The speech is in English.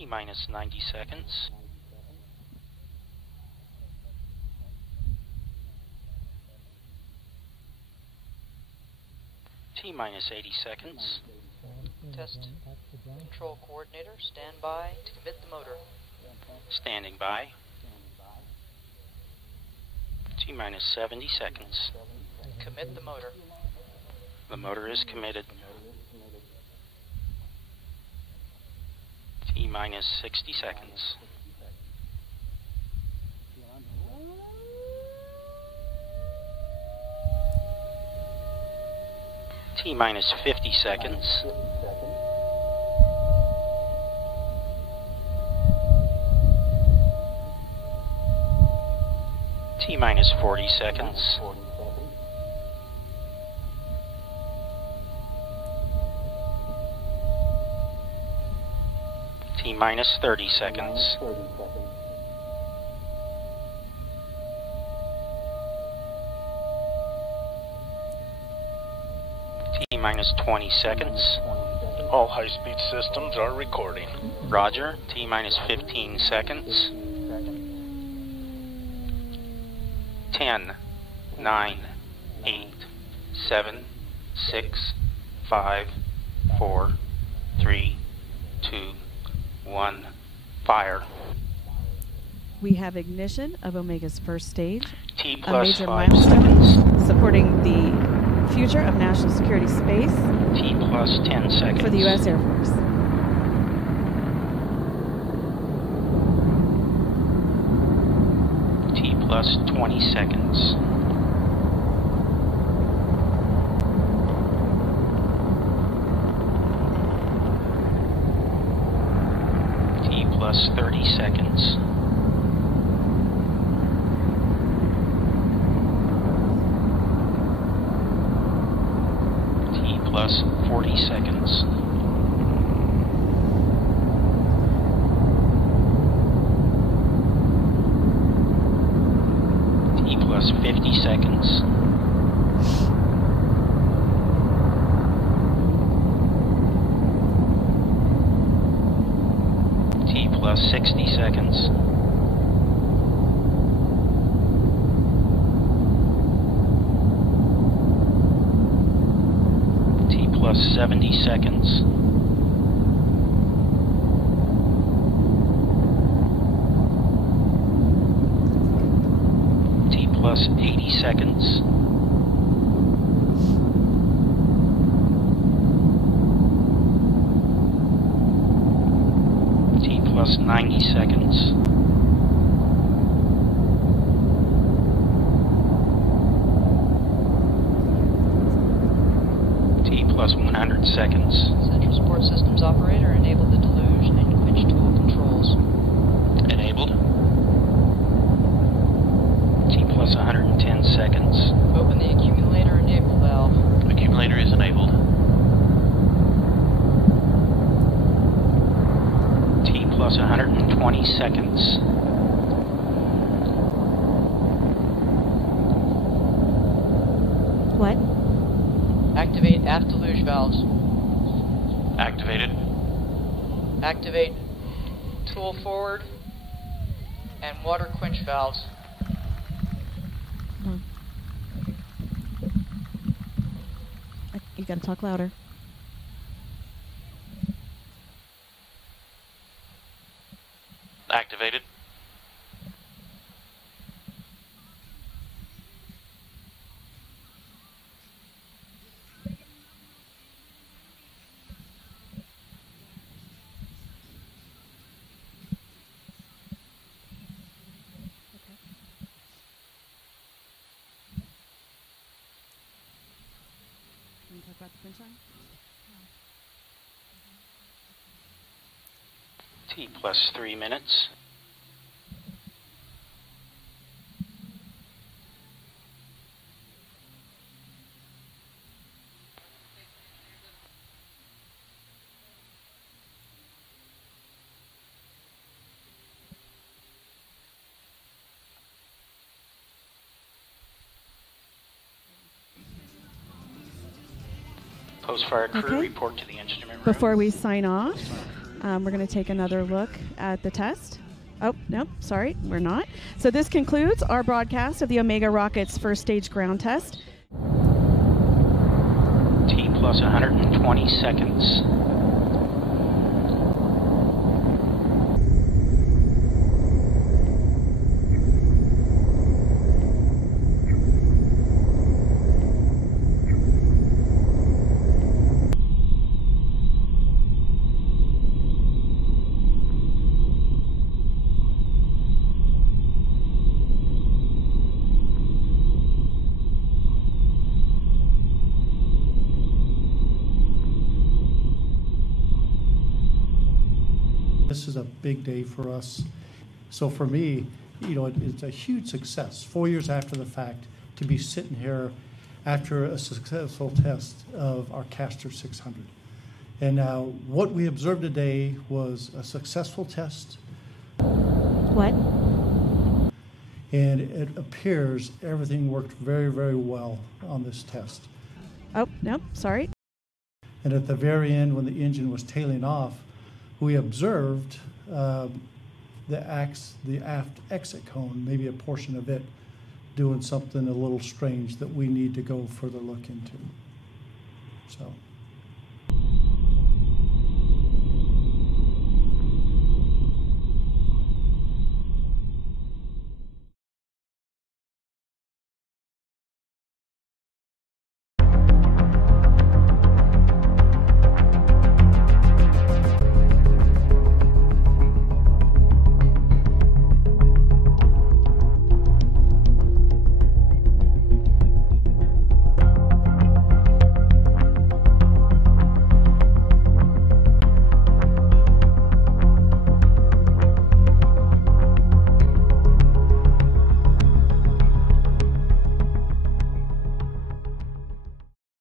T-minus 90 seconds. T-minus 80 seconds. Test. Control coordinator, stand by to commit the motor. Standing by. T-minus 70 seconds. Commit the motor. The motor is committed. T-minus 60 seconds. T-minus 50 seconds. T-minus 40 seconds. T-minus 30 seconds. T-minus 20 seconds. All high-speed systems are recording. Roger. T-minus 15 seconds. 10, 9, 8, 7, 6, 5, 4, 3, 2, 1, fire. We have ignition of OmegA's first stage, T a plus major 5 milestone seconds. supporting the future of national security space T plus 10 seconds. for the U.S. Air Force. T plus 20 seconds. T plus 30 seconds. T plus 40 seconds. T plus 50 seconds. T plus 60 seconds. T plus 70 seconds. T plus 80 seconds. T plus 90 seconds. T plus 100 seconds. Central Support Systems Operator, enable the deluge and quench tool controls. Enabled. T plus 110 seconds. Open the accumulator enable valve. Accumulator is enabled. T plus 120 seconds. What? Activate aft deluge valves. Activated. Activate tool forward and water quench valves. Hold on. You gotta talk louder. Activated. Can we talk about the quench line? T plus 3 minutes. Post-fire crew Okay. report to the instrument room. Before we sign off, We're going to take another look at the test. Oh, nope, sorry, we're not. So this concludes our broadcast of the OmegA rocket's first stage ground test. T plus 120 seconds. This is a big day for us. So for me, it's a huge success, 4 years after the fact, to be sitting here after a successful test of our Castor 600. And now what we observed today was a successful test. What? And it appears everything worked very, very well on this test. Oh, nope, sorry. And at the very end, when the engine was tailing off, we observed the aft exit cone, maybe a portion of it, doing something a little strange that we need to go further look into. So.